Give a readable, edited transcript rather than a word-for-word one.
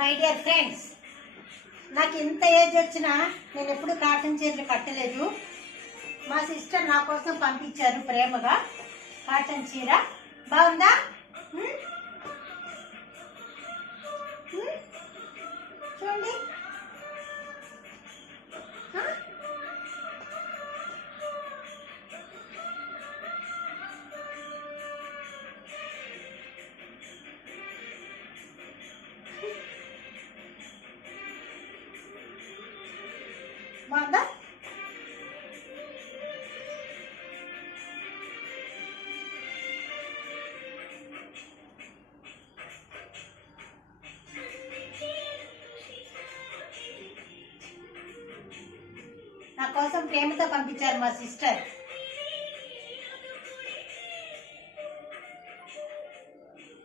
My dear friends, నాకు ఇంత age వచ్చినా నేను ఎప్పుడు కాటన్ చీరలు కట్టలేదు. మా సిస్టర్ నా కోసం పంపించారు ప్రేమగా కాటన్ చీర. బాగుందా? చూడండి. బాగుందా? నా కోసం ప్రేమతో పంపించారు మా సిస్టర్.